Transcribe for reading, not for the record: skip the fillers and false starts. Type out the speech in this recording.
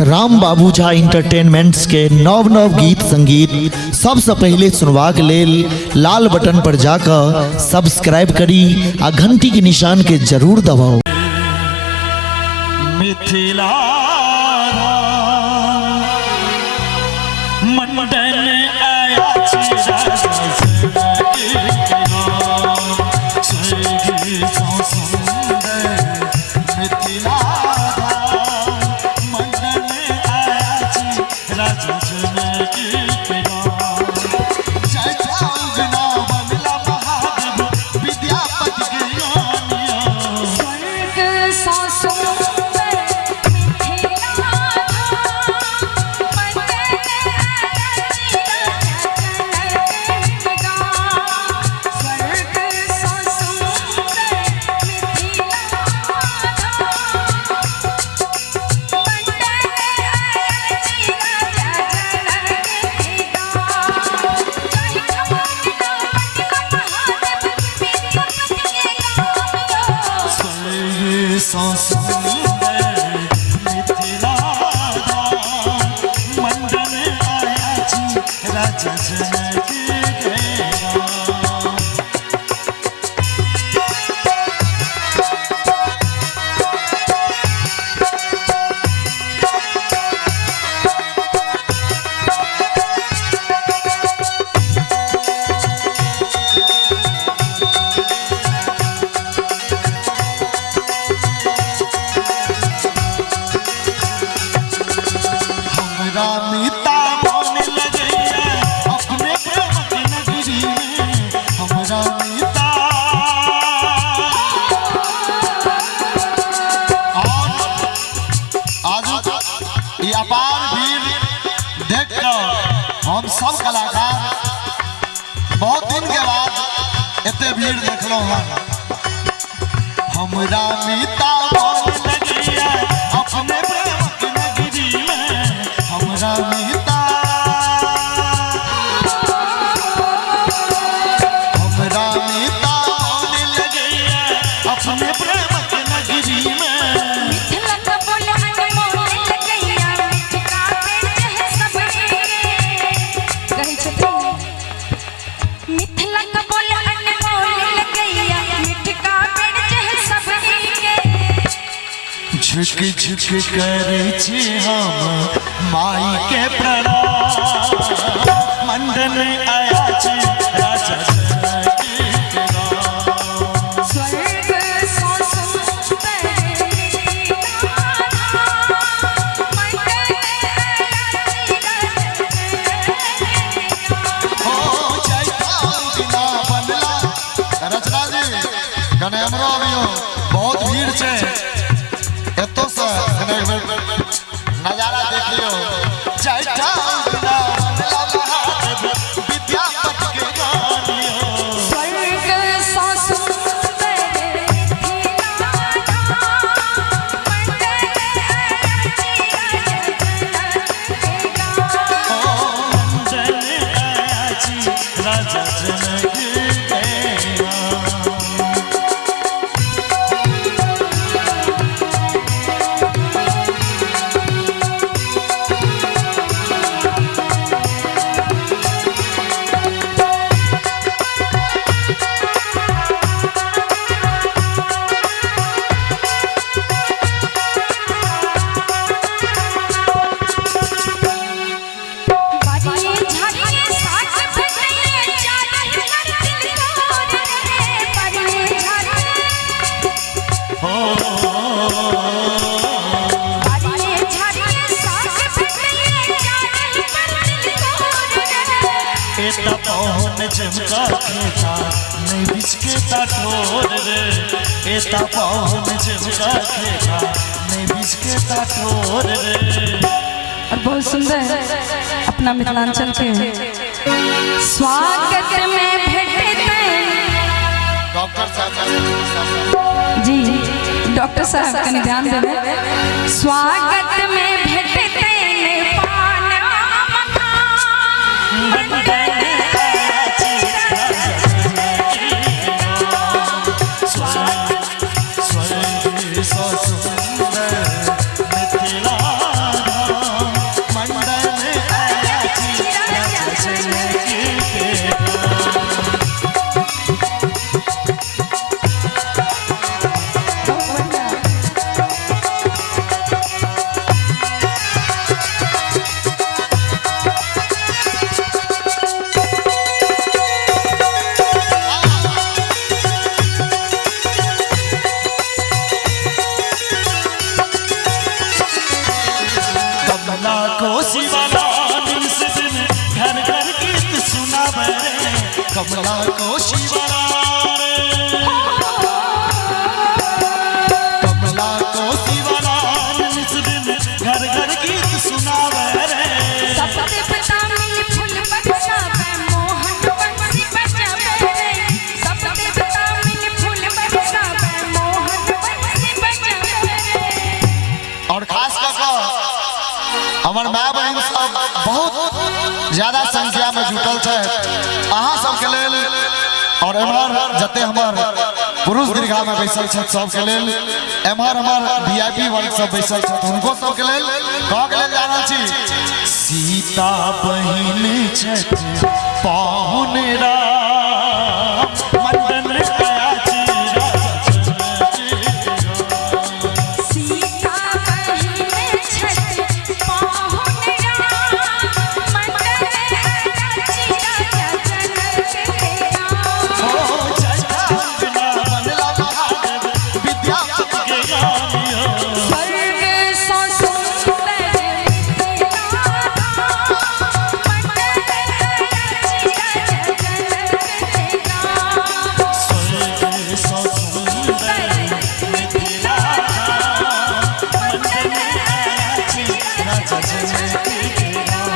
राम बाबू झा इंटरटेनमेंट्स के नव नव गीत संगीत सबसे पहले सुनवाक लेल लाल बटन पर जाकर सब्सक्राइब करी आ घंटी के निशान के जरूर दबाओ। मिथिला मंडन आया हम सब कलाकार बहुत दिन के बाद इतने भीड़ देख लो हमरा मीता अपने प्रेम की नगरी में हमरा मीता अपने प्रेम की नगरी में झुक झुक करे छी हम माई के प्रणाम मंडन आया छी राजा जनकी के गाँव स्वर्ग सो सुंदर हो जयता बिना बनला रचना जी कने हमरो अभियो बहुत भीड़ छे नजारा देख लियो जयटा विद्यापति के गानियो स्वर्ग सो सुंदर मिथिला मंडन आया छी राजा जनकी के पवन झमका खेता नहीं बिस्केता ठोर रे एता पवन झमका खेता नहीं बिस्केता ठोर रे। और बहुत सुंदर अपना मिथिलांचल के स्वागत में भेटते डॉक्टर साहब जी डॉक्टर साहब कने ध्यान देवे स्वागत में भेटते स्वर्ग सो सुंदर मिथिला कमला को शिवरा कमला को शिवरा इस दिन घर घर गीत सुनावे रे सब देवता मिल फूल बरसावे मोहन बंसी बजावे रे सब देवता मिल फूल बरसावे मोहन बंसी बजावे रे। और खास कर हमार माँ बहन सब बहुत ज्यादा संख्या में जुटल है अहाँ सबके लेल और एम्हर जते हमार पुरुष दीर्घा में बैसल छथि सबके लेल एम्हर हमार वीआईपी वर्ग सब बैसल छथि हुनको सबके लेल कह के लेल जा रहल छी सीता बहिन छथि पाहुन राम मंडन कया सीता बहिन छथि पाहुन राम मंडन रची राजा जनक के राम। स्वर्ग सो सुंदर मिथिला मंडन रची राजा जनक के राम। स्वर्ग सो सुंदर मिथिला मंडन रची राजा जनक के राम।